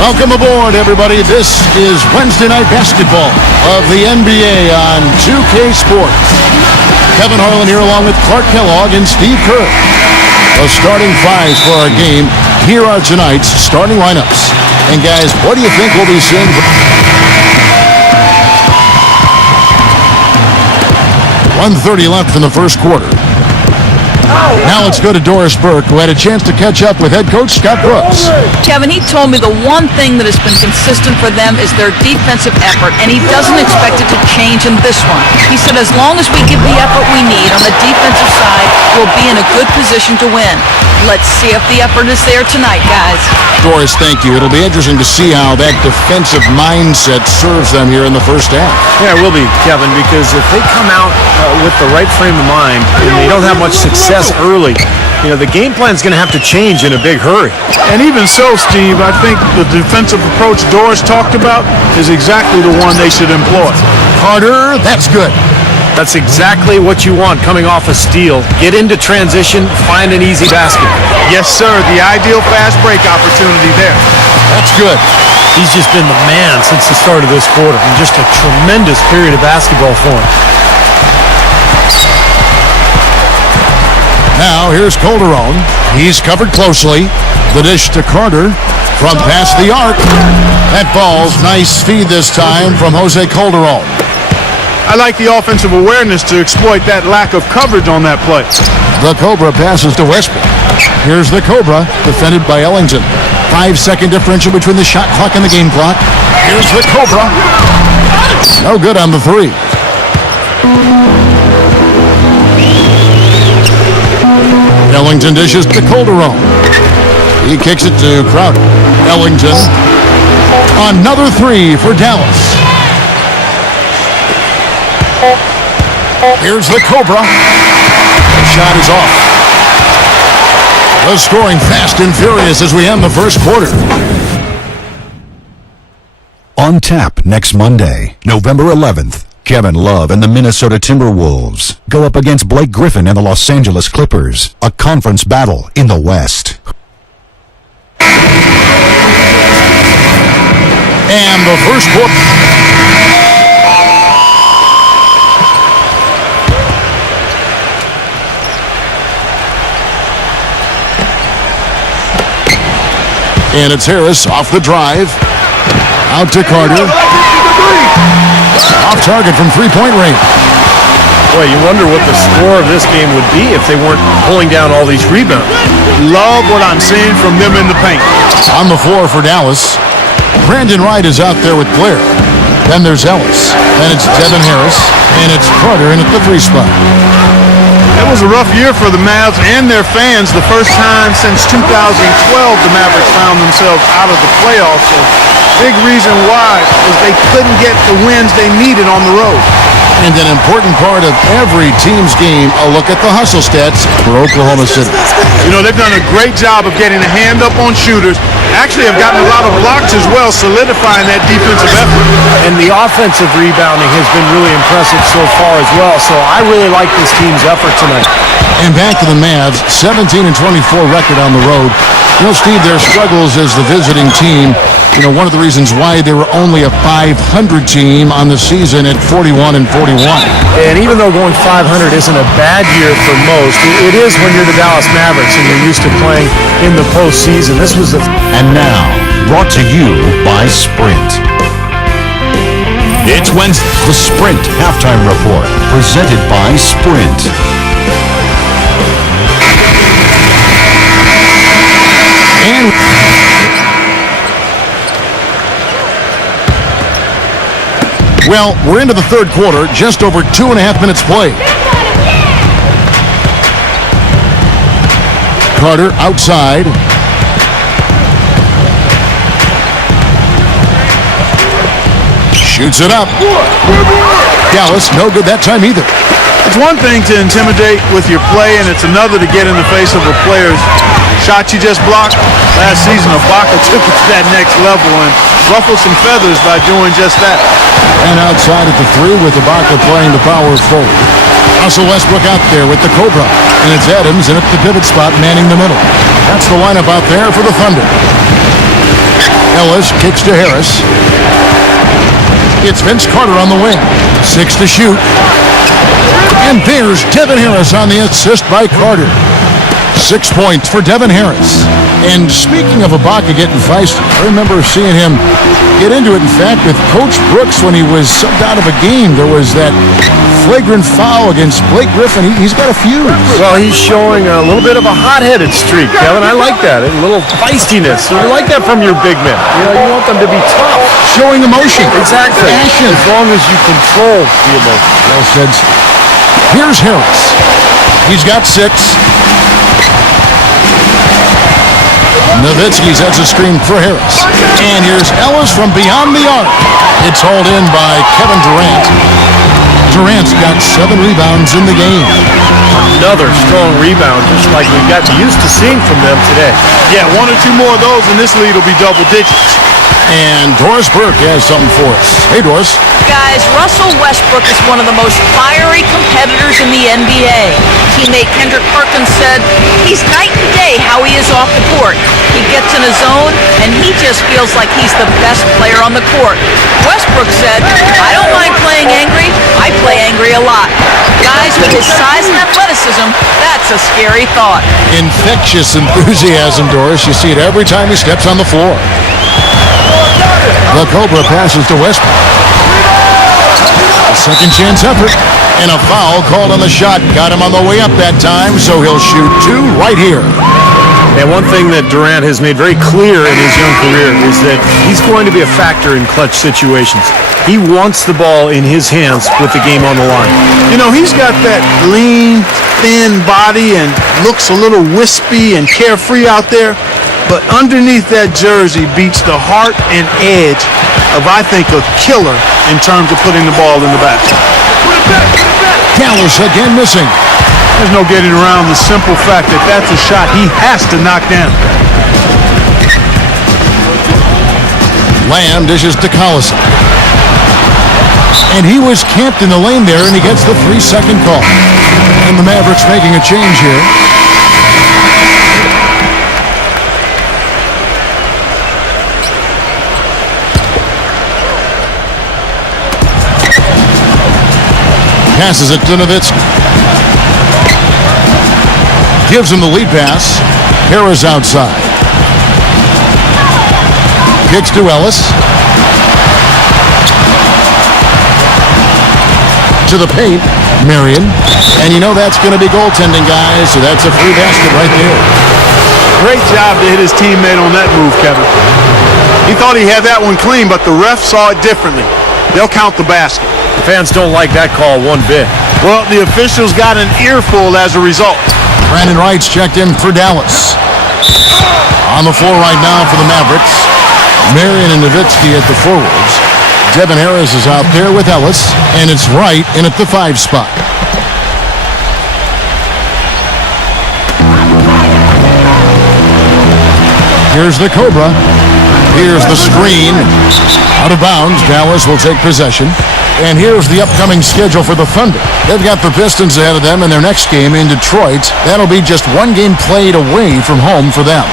Welcome aboard, everybody. This is Wednesday Night Basketball of the NBA on 2K Sports. Kevin Harlan here along with Clark Kellogg and Steve Kerr. The starting fives for our game. Here are tonight's starting lineups. And guys, what do you think we'll be seeing? 1:30 left in the first quarter. Now let's go to Doris Burke, who had a chance to catch up with head coach Scott Brooks. Kevin, he told me the one thing that has been consistent for them is their defensive effort, and he doesn't expect it to change in this one. He said as long as we give the effort we need on the defensive side, we'll be in a good position to win. Let's see if the effort is there tonight, guys. Doris, thank you. It'll be interesting to see how that defensive mindset serves them here in the first half. Yeah, it will be, Kevin, because if they come out with the right frame of mind and they don't have much success early, the game plan is going to have to change in a big hurry. And even so, Steve, I think the defensive approach Doris talked about is exactly the one they should employ. Carter, that's good. That's exactly what you want coming off a steal. Get into transition, find an easy basket. Yes, sir, the ideal fast break opportunity there. That's good. He's just been the man since the start of this quarter, and just a tremendous period of basketball for him. Now, here's Calderon. He's covered closely. The dish to Carter from past the arc. That ball's nice feed this time from Jose Calderon. I like the offensive awareness to exploit that lack of coverage on that play. The Cobra passes to Westbrook. Here's the Cobra, defended by Ellington. 5-second differential between the shot clock and the game clock. Here's the Cobra. No good on the three. Ellington dishes to Calderon. He kicks it to Crowder. Ellington. Another three for Dallas. Here's the Cobra. The shot is off. The scoring fast and furious as we end the first quarter. On tap next Monday, November 11th. Kevin Love and the Minnesota Timberwolves go up against Blake Griffin and the Los Angeles Clippers, a conference battle in the West. And the first quarter. And it's Harris off the drive. Out to Carter. Off target from three-point range. Boy, you wonder what the score of this game would be if they weren't pulling down all these rebounds. Love what I'm seeing from them in the paint. On the floor for Dallas. Brandon Wright is out there with Blair. Then there's Ellis. Then it's Devin Harris. And it's Carter in at the three spot. It was a rough year for the Mavs and their fans. The first time since 2012 the Mavericks found themselves out of the playoffs. So big reason why was they couldn't get the wins they needed on the road. And an important part of every team's game, a look at the hustle stats for Oklahoma City. They've done a great job of getting a hand up on shooters. Actually have gotten a lot of blocks as well, solidifying that defensive effort. And the offensive rebounding has been really impressive so far as well. So I really like this team's effort tonight. And back to the Mavs, 17-24 record on the road. Steve, their struggles as the visiting team, one of the reasons why they were only a 500 team on the season at 41-41. And even though going 500 isn't a bad year for most, it is when you're the Dallas Mavericks and you're used to playing in the postseason. This was the... And now, brought to you by Sprint. It's Wednesday. The Sprint Halftime Report, presented by Sprint. And well, we're into the third quarter, just over 2.5 minutes played. Carter outside. Shoots it up. Dallas, no good that time either. It's one thing to intimidate with your play, and it's another to get in the face of a player's shot you just blocked. Last season, Ibaka took it to that next level and ruffled some feathers by doing just that. And outside at the three with Ibaka playing the power forward. Russell Westbrook out there with the Cobra. And it's Adams in at the pivot spot manning the middle. That's the lineup out there for the Thunder. Ellis kicks to Harris. It's Vince Carter on the wing. 6 to shoot. And there's Devin Harris on the assist by Carter. 6 points for Devin Harris. And speaking of Ibaka getting feisty, I remember seeing him get into it. In fact, with Coach Brooks when he was subbed out of a game, there was that flagrant foul against Blake Griffin. He's got a fuse. Well, he's showing a little bit of a hot-headed streak, Kevin. I like that. A little feistiness. You like that from your big men. You want them to be tough. Showing emotion. Exactly. Passion. As long as you control the emotion. Well said. Here's Harris. He's got 6. Nowitzki sets a screen for Harris. And here's Ellis from beyond the arc. It's hauled in by Kevin Durant. Durant's got 7 rebounds in the game. Another strong rebound, just like we've gotten used to seeing from them today. Yeah, 1 or 2 more of those, and this lead will be double digits. And Doris Burke has something for us. Hey, Doris. Guys, Russell Westbrook is one of the most fiery competitors in the NBA. Teammate Kendrick Perkins said, he's night and day how he is off the court. He gets in his zone, and he just feels like he's the best player on the court. Westbrook said, I don't mind playing angry. I play angry a lot. Guys, with his size and athleticism, that's a scary thought. Infectious enthusiasm, Doris. You see it every time he steps on the floor. The Cobra passes to Westbrook. A second chance effort. And a foul called on the shot. Got him on the way up that time, so he'll shoot 2 right here. And one thing that Durant has made very clear in his young career is that he's going to be a factor in clutch situations. He wants the ball in his hands with the game on the line. You know, he's got that lean, thin body and looks a little wispy and carefree out there. But underneath that jersey beats the heart and edge of, I think, a killer in terms of putting the ball in the basket. Dallas again missing. There's no getting around the simple fact that that's a shot he has to knock down. Lamb dishes to Collison. And he was camped in the lane there, and he gets the 3-second call. And the Mavericks making a change here. Passes it to Nowitzki. Gives him the lead pass. Harris outside. Kicks to Ellis. To the paint. Marion. And you know that's going to be goaltending, guys, so that's a free basket right there. Great job to hit his teammate on that move, Kevin. He thought he had that one clean, but the ref saw it differently. They'll count the basket. The fans don't like that call one bit. Well, the officials got an earful as a result. Brandon Wright's checked in for Dallas. On the floor right now for the Mavericks. Marion and Nowitzki at the forwards. Devin Harris is out there with Ellis, and it's Wright in at the 5 spot. Here's the Cobra. Here's the screen. Out of bounds, Dallas will take possession. And here's the upcoming schedule for the Thunder. They've got the Pistons ahead of them in their next game in Detroit. That'll be just 1 game played away from home for them.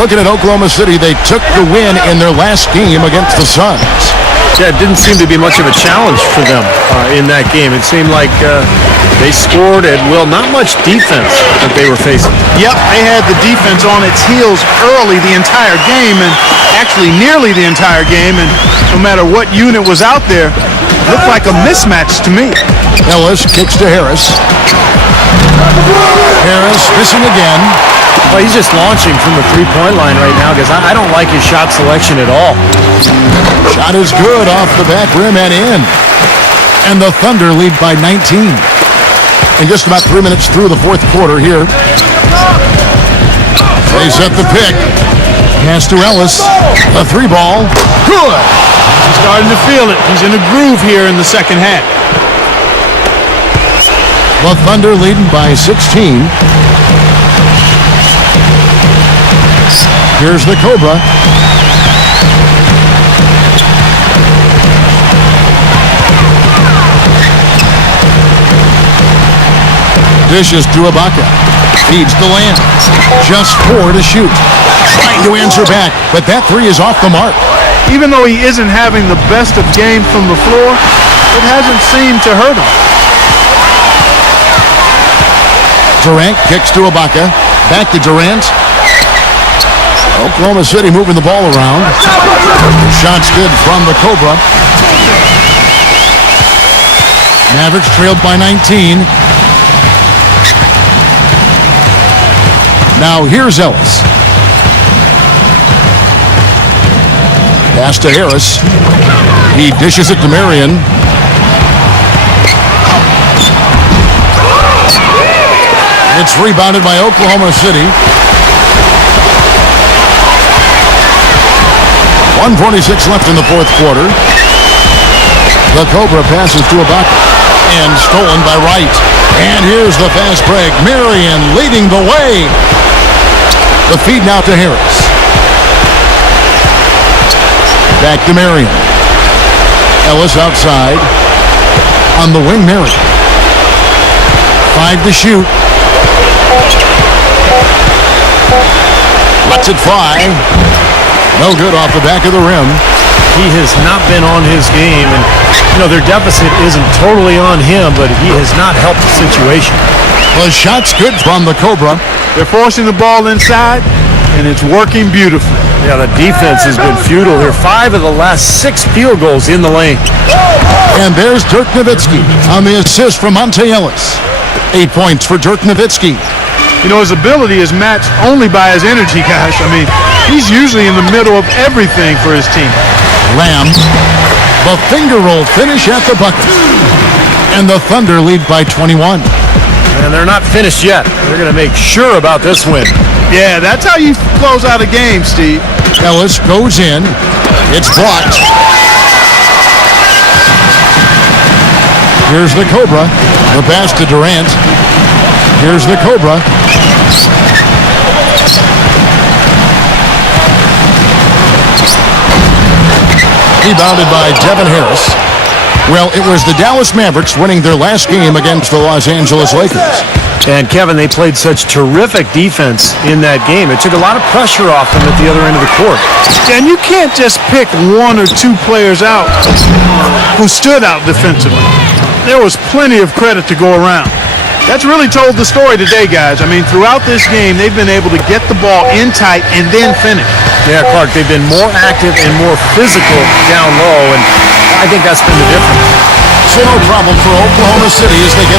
Looking at Oklahoma City, they took the win in their last game against the Suns. Yeah, it didn't seem to be much of a challenge for them in that game. It seemed like they scored at will. Not much defense that they were facing. Yep, they had the defense on its heels early the entire game, and actually nearly the entire game, and no matter what unit was out there, looked like a mismatch to me. Ellis kicks to Harris. Harris missing again. Well, he's just launching from the three-point line right now because I don't like his shot selection at all. Shot is good off the back rim and in. And the Thunder lead by 19. In just about 3 minutes through the 4th quarter here. They set the pick. Pass to Ellis. A 3-ball. Good. He's starting to feel it. He's in a groove here in the second half. The Thunder leading by 16. Here's the Cobra. Dishes to Ibaka. Feeds the land. Just 4 to shoot. Trying to answer back, but that 3 is off the mark. Even though he isn't having the best of games from the floor, it hasn't seemed to hurt him. Durant kicks to Ibaka. Back to Durant. Oklahoma City moving the ball around. Shot's good from the Cobra. Mavericks trailed by 19. Now here's Ellis. Pass to Harris. He dishes it to Marion. It's rebounded by Oklahoma City. 1:46 left in the fourth quarter. The Cobra passes to Ibaka. And stolen by Wright. And here's the fast break. Marion leading the way. The feed now to Harris. Back to Marion. Ellis outside. On the wing, Marion. 5 to shoot. Lets it fly. No good off the back of the rim. He has not been on his game, and their deficit isn't totally on him, but he has not helped the situation. The shot's good from the Cobra. They're forcing the ball inside, and it's working beautifully. Yeah, the defense has been futile here. 5 of the last 6 field goals in the lane. And there's Dirk Nowitzki on the assist from Monte Ellis. 8 points for Dirk Nowitzki. His ability is matched only by his energy, guys. He's usually in the middle of everything for his team. Lamb, the finger roll finish at the bucket. And the Thunder lead by 21. And they're not finished yet. They're going to make sure about this win. Yeah, that's how you close out a game, Steve. Ellis goes in. It's blocked. Here's the Cobra. The pass to Durant. Here's the Cobra. Rebounded by Devin Harris. Well, it was the Dallas Mavericks winning their last game against the Los Angeles Lakers. And Kevin, they played such terrific defense in that game. It took a lot of pressure off them at the other end of the court. And you can't just pick 1 or 2 players out who stood out defensively. There was plenty of credit to go around. That's really told the story today, guys. Throughout this game, they've been able to get the ball in tight and then finish. Yeah, Clark, they've been more active and more physical down low, and I think that's been the difference. So no problem for Oklahoma City as they get